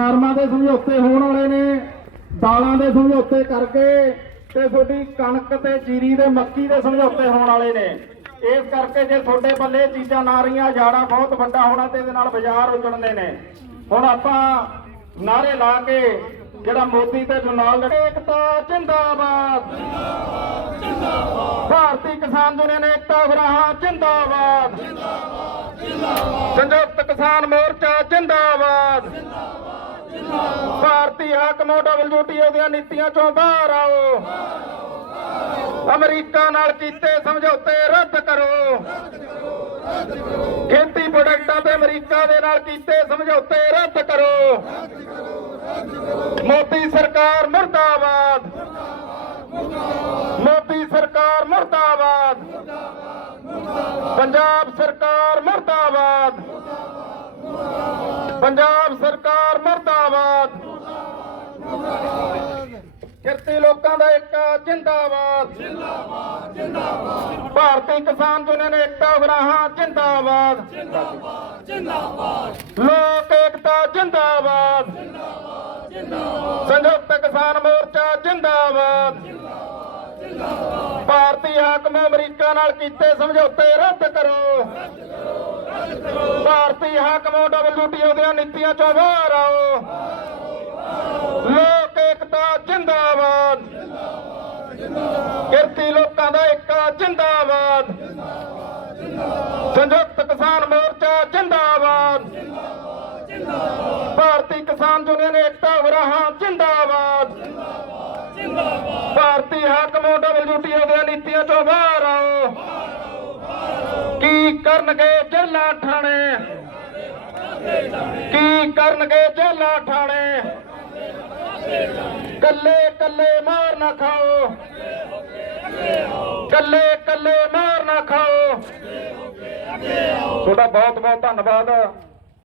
ਫਾਰਮਾਂ ਦੇ ਸਮਝੌਤੇ ਹੋਣ ਵਾਲੇ ਨੇ, ਦਾਲਾਂ ਦੇ ਸਮਝੌਤੇ ਕਰਕੇ ਤੇ ਤੁਹਾਡੀ ਕਣਕ ਤੇ ਜੀਰੀ ਦੇ ਮੱਕੀ ਦੇ ਸਮਝੌਤੇ ਹੋਣ ਵਾਲੇ ਨੇ। ਇਸ ਕਰਕੇ ਜੇ ਤੁਹਾਡੇ ਪੱਲੇ ਚੀਜ਼ਾਂ ਨਾ ਰਹੀਆਂ, ਜਾੜਾ ਬਹੁਤ ਵੱਡਾ ਹੋਣਾ ਤੇ ਇਹਦੇ ਨਾਲ ਬਾਜ਼ਾਰ ਉਜੜਨੇ ਨੇ। ਹੁਣ ਆਪਾਂ ਨਾਰੇ ਲਾ ਕੇ ਜਿਹੜਾ ਮੋਦੀ ਤੇ ਡੋਨਾਲਡ ਏਕਤਾ, ਜਿੰਦਾਬਾਦ! ਭਾਰਤੀ ਕਿਸਾਨ ਯੂਨੀਅਨ ਏਕਤਾ ਵਿਰਾਹਾਂ ਜਿੰਦਾਬਾਦ! ਸੰਯੁਕਤ ਕਿਸਾਨ ਮੋਰਚਾ, ਜਿੰਦਾਬਾਦ! ਭਾਰਤੀ ਹਾਕਮ ਡਬਲਯੂਟੀਓ ਦੀਆਂ ਨੀਤੀਆਂ ਚੋਂ ਬਾਹਰ ਆਓ। ਅਮਰੀਕਾ ਨਾਲ ਕੀਤੇ ਸਮਝੌਤੇ, ਰੱਦ ਕਰੋ। ਖੇਤੀ ਪ੍ਰੋਡਕਟਾਂ ਤੇ ਅਮਰੀਕਾ ਦੇ ਨਾਲ ਕੀਤੇ ਸਮਝੌਤੇ, ਰੱਦ ਕਰੋ। ਮੋਦੀ ਸਰਕਾਰ ਮੁਰਦਾਬਾਦ। ਮੋਦੀ ਸਰਕਾਰ ਮੁਰਦਾਬਾਦ। ਪੰਜਾਬ ਸਰਕਾਰ ਮੁਰਦਾਬਾਦ। ਪੰਜਾਬ ਸਰਕਾਰ ਮਰਦਾਬਾਦ। ਕਿਰਤੀ ਲੋਕਾਂ ਦਾ ਇੱਕ ਜਿੰਦਾਬਾਦ। ਜਿੰਦਾਬਾਦ ਜਿੰਦਾਬਾਦ ਭਾਰਤੀ ਕਿਸਾਨ ਯੂਨੀਅਨ ਏਕਤਾ ਵਿਰਾਹਾਂ ਜਿੰਦਾਬਾਦ। ਜਿੰਦਾਬਾਦ ਜਿੰਦਾਬਾਦ ਲੋਕ ਏਕਤਾ ਜਿੰਦਾਬਾਦ ਜਿੰਦਾਬਾਦ ਜਿੰਦਾਬਾਦ। ਸੰਯੁਕਤ ਕਿਸਾਨ ਮੋਰਚਾ, ਜਿੰਦਾਬਾਦ। ਹਾਕਮ ਅਮਰੀਕਾ ਨਾਲ ਕੀਤੇ ਸਮਝੌਤੇ, ਰੱਦ ਕਰੋ। ਭਾਰਤੀ ਹਾਕਮ ਡਬਲਯੂਟੀਓ ਦੀਆਂ ਨੀਤੀਆਂ ਚੋਂ ਬਾਹਰ ਆਓ। ਲੋਕ ਏਕਤਾ, ਜਿੰਦਾਬਾਦ। ਕਿਰਤੀ ਲੋਕਾਂ ਦਾ ਏਕਾ ਜਿੰਦਾਬਾਦ। ਸੰਯੁਕਤ ਕਿਸਾਨ ਮੋਰਚਾ, ਜਿੰਦਾਬਾਦ। ਭਾਰਤੀ ਕਿਸਾਨ ਯੂਨੀਅਨ ਏਕਤਾ ਵਿਰਾਹਾਂ, ਜਿੰਦਾਬਾਦ। ਭਾਰਤੀ ਹਾਕਮ ਡਬਲਯੂਟੀਓ ਦੀਆਂ ਨੀਤੀਆਂ ਚੋਂ ਬਾਹਰ ਆਓ। ਕੀ ਕਰਨਗੇ ਜੇਲਾਂ ਠਾਣੇ? ਕੀ ਕਰਨਗੇ ਜੇਲਾਂ ਠਾਣੇ? ਕੱਲੇ ਕੱਲੇ ਮਾਰ ਨਾ ਖਾਓ। ਕੱਲੇ ਕੱਲੇ ਮਾਰ ਨਾ ਖਾਓ। ਤੁਹਾਡਾ ਬਹੁਤ ਬਹੁਤ ਧੰਨਵਾਦ।